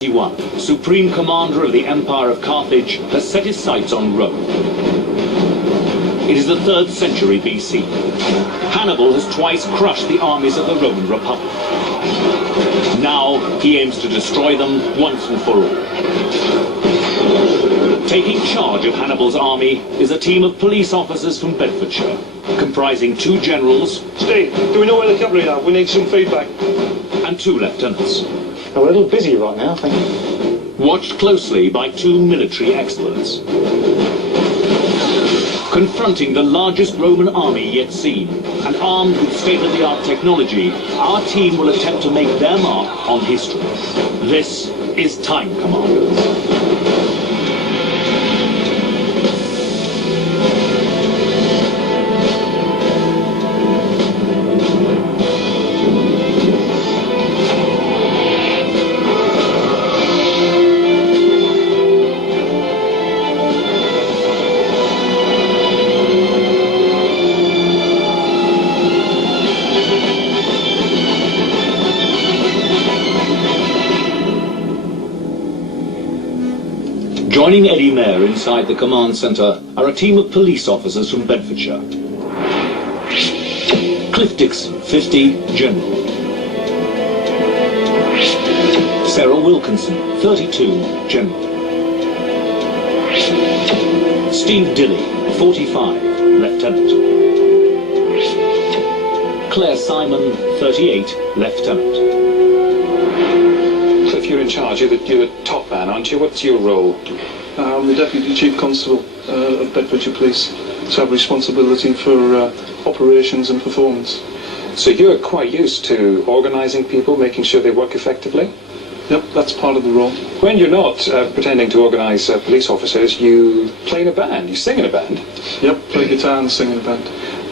Supreme commander of the Empire of Carthage, has set his sights on Rome. It is the 3rd century BC. Hannibal has twice crushed the armies of the Roman Republic. Now he aims to destroy them once and for all. Taking charge of Hannibal's army is a team of police officers from Bedfordshire, comprising 2 generals. Steve, do we know where the cavalry are? We need some feedback. And 2 lieutenants. We're a little busy right now, thank you. Watched closely by 2 military experts. Confronting the largest Roman army yet seen, and armed with state-of-the-art technology, our team will attempt to make their mark on history. This is Time Commanders. Joining Eddie Mayer inside the command centre are a team of police officers from Bedfordshire. Cliff Dixon, 50, General. Sarah Wilkinson, 32, General. Steve Dilly, 45, Lieutenant. Claire Simon, 38, Lieutenant. Cliff, you're in charge. You're the top man, aren't you? What's your role? I'm the Deputy Chief Constable of Bedfordshire Police, so I have responsibility for operations and performance. So you're quite used to organising people, making sure they work effectively? Yep, that's part of the role. When you're not pretending to organise police officers, you play in a band, you sing in a band? Yep, play guitar and sing in a band.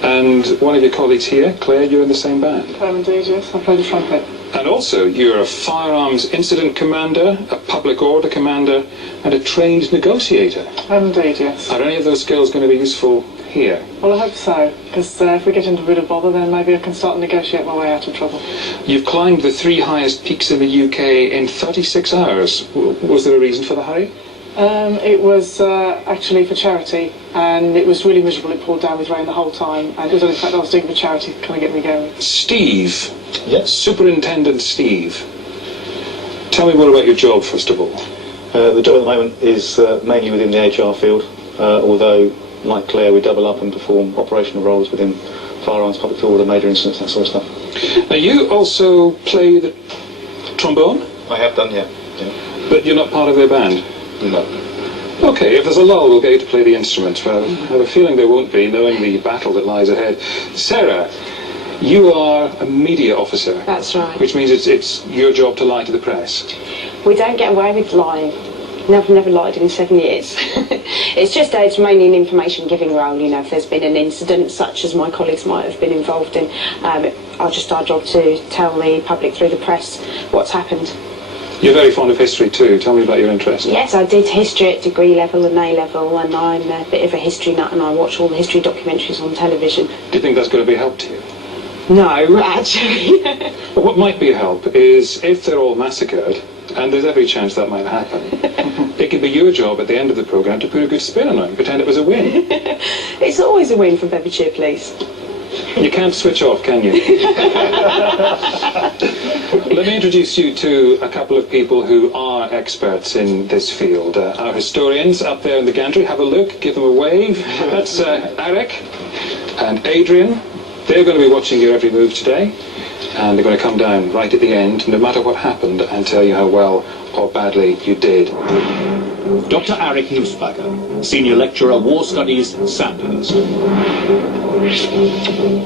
And one of your colleagues here, Claire, you're in the same band? I'm indeed, yes. I play the trumpet. And also, you're a firearms incident commander, a public order commander, and a trained negotiator. I'm indeed, yes. Are any of those skills going to be useful here? Well, I hope so, because if we get into a bit of bother, then maybe I can start to negotiate my way out of trouble. You've climbed the 3 highest peaks in the UK in 36 hours. Was there a reason for the hurry? It was actually for charity, and it was really miserable. It poured down with rain the whole time, and it was only the fact I was doing it for charity to kind of get me going. Steve. Yes? Superintendent Steve. Tell me more about your job, first of all. The job at the moment is mainly within the HR field, although, like Claire, we double up and perform operational roles within firearms, public order, major incidents, that sort of stuff. Now, you also play the trombone? I have done, yeah. But you're not part of their band? No. Okay, if there's a lull, we'll get you to play the instrument. Well, I have a feeling there won't be, knowing the battle that lies ahead. Sarah, you are a media officer. That's right. Which means it's your job to lie to the press. We don't get away with lying. Never lied in 7 years. It's mainly an information-giving role. You know, if there's been an incident such as my colleagues might have been involved in, it's our job to tell the public through the press what's happened. You're very fond of history too. Tell me about your interest. Yes, I did history at degree level and A level, and I'm a bit of a history nut, and I watch all the history documentaries on television. Do you think that's going to be a help to you? No, actually. But what might be a help is if they're all massacred, and there's every chance that might happen, it could be your job at the end of the programme to put a good spin on it and pretend it was a win. It's always a win for Bedfordshire Police. You can't switch off, can you? Let me introduce you to a couple of people who are experts in this field. Our historians up there in the gantry. Have a look, give them a wave. That's Eric and Adrian. They're going to be watching your every move today, and they're going to come down right at the end, no matter what happened, and tell you how well or badly you did. Dr. Eric Nussbacher, Senior Lecturer, War Studies, Sandhurst.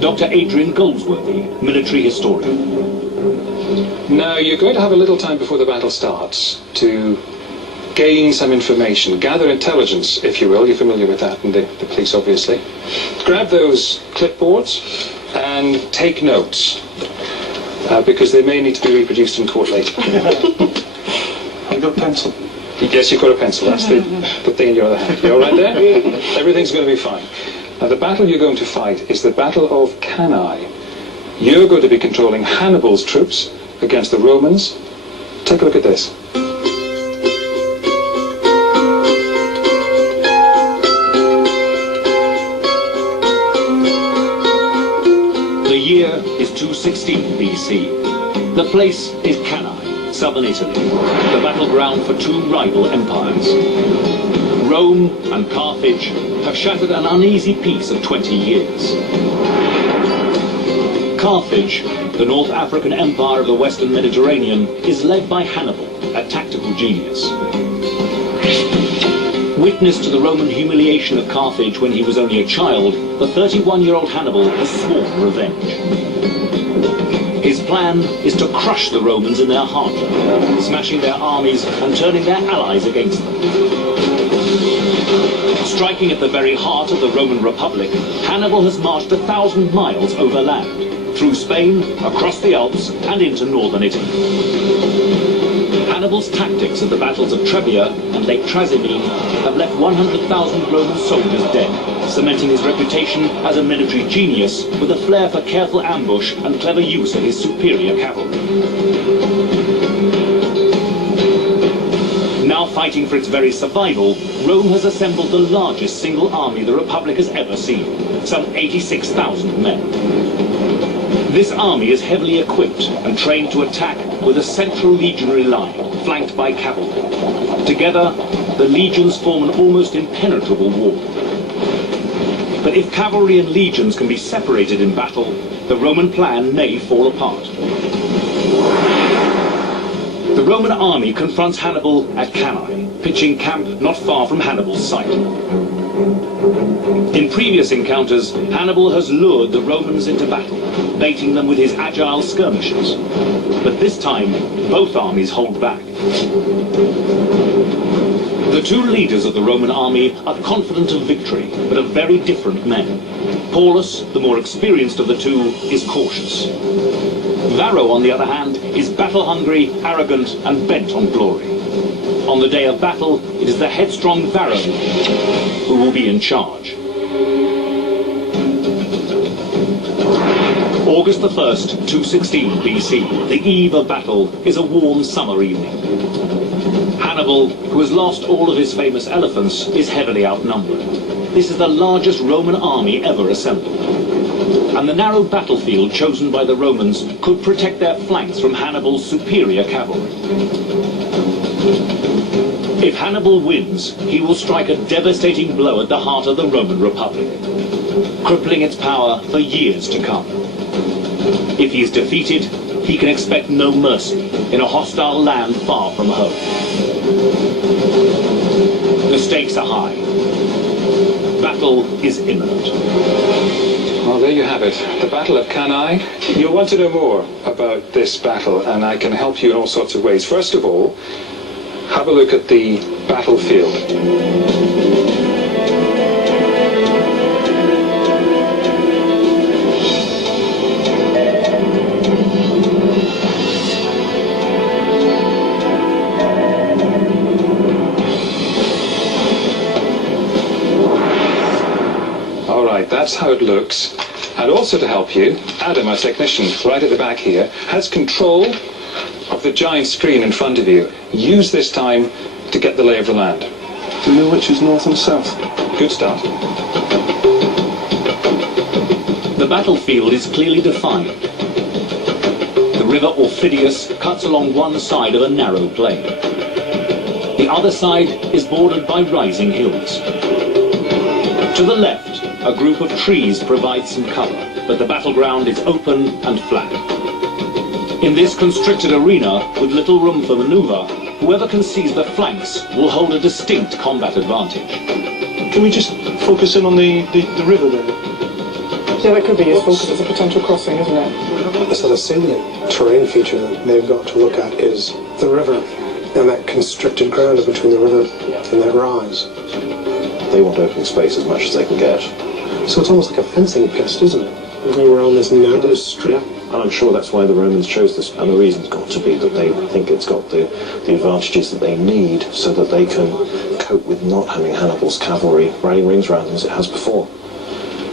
Dr. Adrian Goldsworthy, Military Historian. Now, you're going to have a little time before the battle starts to gain some information, gather intelligence, if you will. You're familiar with that in the police, obviously. Grab those clipboards and take notes, because they may need to be reproduced in court later. I've got a pencil. Yes, you've got a pencil. That's the thing in your other hand. You all right there? Everything's going to be fine. Now, the battle you're going to fight is the Battle of Cannae. You're going to be controlling Hannibal's troops against the Romans. Take a look at this. 216 BC. The place is Cannae, southern Italy, the battleground for two rival empires. Rome and Carthage have shattered an uneasy peace of 20 years. Carthage, the North African empire of the Western Mediterranean, is led by Hannibal, a tactical genius. Witness to the Roman humiliation of Carthage when he was only a child, the 31-year-old Hannibal has sworn revenge. His plan is to crush the Romans in their heartland, smashing their armies and turning their allies against them. Striking at the very heart of the Roman Republic, Hannibal has marched 1,000 miles overland, through Spain, across the Alps, and into northern Italy. Hannibal's tactics at the battles of Trebia and Lake Trasimene have left 100,000 Roman soldiers dead, cementing his reputation as a military genius with a flair for careful ambush and clever use of his superior cavalry. Now fighting for its very survival, Rome has assembled the largest single army the Republic has ever seen, some 86,000 men. This army is heavily equipped and trained to attack with a central legionary line, flanked by cavalry. Together, the legions form an almost impenetrable wall. But if cavalry and legions can be separated in battle, the Roman plan may fall apart. The Roman army confronts Hannibal at Cannae, pitching camp not far from Hannibal's site. In previous encounters, Hannibal has lured the Romans into battle, baiting them with his agile skirmishers. But this time, both armies hold back. The two leaders of the Roman army are confident of victory, but are very different men. Paullus, the more experienced of the two, is cautious. Varro, on the other hand, is battle-hungry, arrogant, and bent on glory. On the day of battle, it is the headstrong Varro who will be in charge. August the 1st, 216 BC, the eve of battle, is a warm summer evening. Hannibal, who has lost all of his famous elephants, is heavily outnumbered. This is the largest Roman army ever assembled. And the narrow battlefield chosen by the Romans could protect their flanks from Hannibal's superior cavalry. If Hannibal wins, he will strike a devastating blow at the heart of the Roman Republic, crippling its power for years to come. If he is defeated, he can expect no mercy in a hostile land far from home. The stakes are high. Battle is imminent. Well, there you have it. The Battle of Cannae. You'll want to know more about this battle, and I can help you in all sorts of ways. First of all, have a look at the battlefield. All right, that's how it looks. And also to help you, Adam, our technician, right at the back here, has control of the giant screen in front of you. Use this time to get the lay of the land. Do you know which is north and south? Good start. The battlefield is clearly defined. The river Orphidius cuts along one side of a narrow plain. The other side is bordered by rising hills. To the left, a group of trees provides some cover, but the battleground is open and flat. In this constricted arena, with little room for maneuver, whoever can seize the flanks will hold a distinct combat advantage. Can we just focus in on the river there? Yeah, that could be useful because it's a potential crossing, isn't it? The sort of salient terrain feature that they've got to look at is the river and that constricted ground between the river and that rise. They want open space as much as they can get. So it's almost like a fencing pist, isn't it? Moving around this narrow strip. And I'm sure that's why the Romans chose this, and the reason's got to be that they think it's got the advantages that they need so that they can cope with not having Hannibal's cavalry running rings around them as it has before.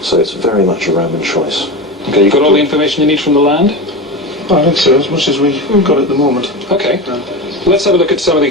So it's very much a Roman choice. Okay, you got all the information you need from the land? I think so, as much as we've got at the moment. Okay. Let's have a look at some of the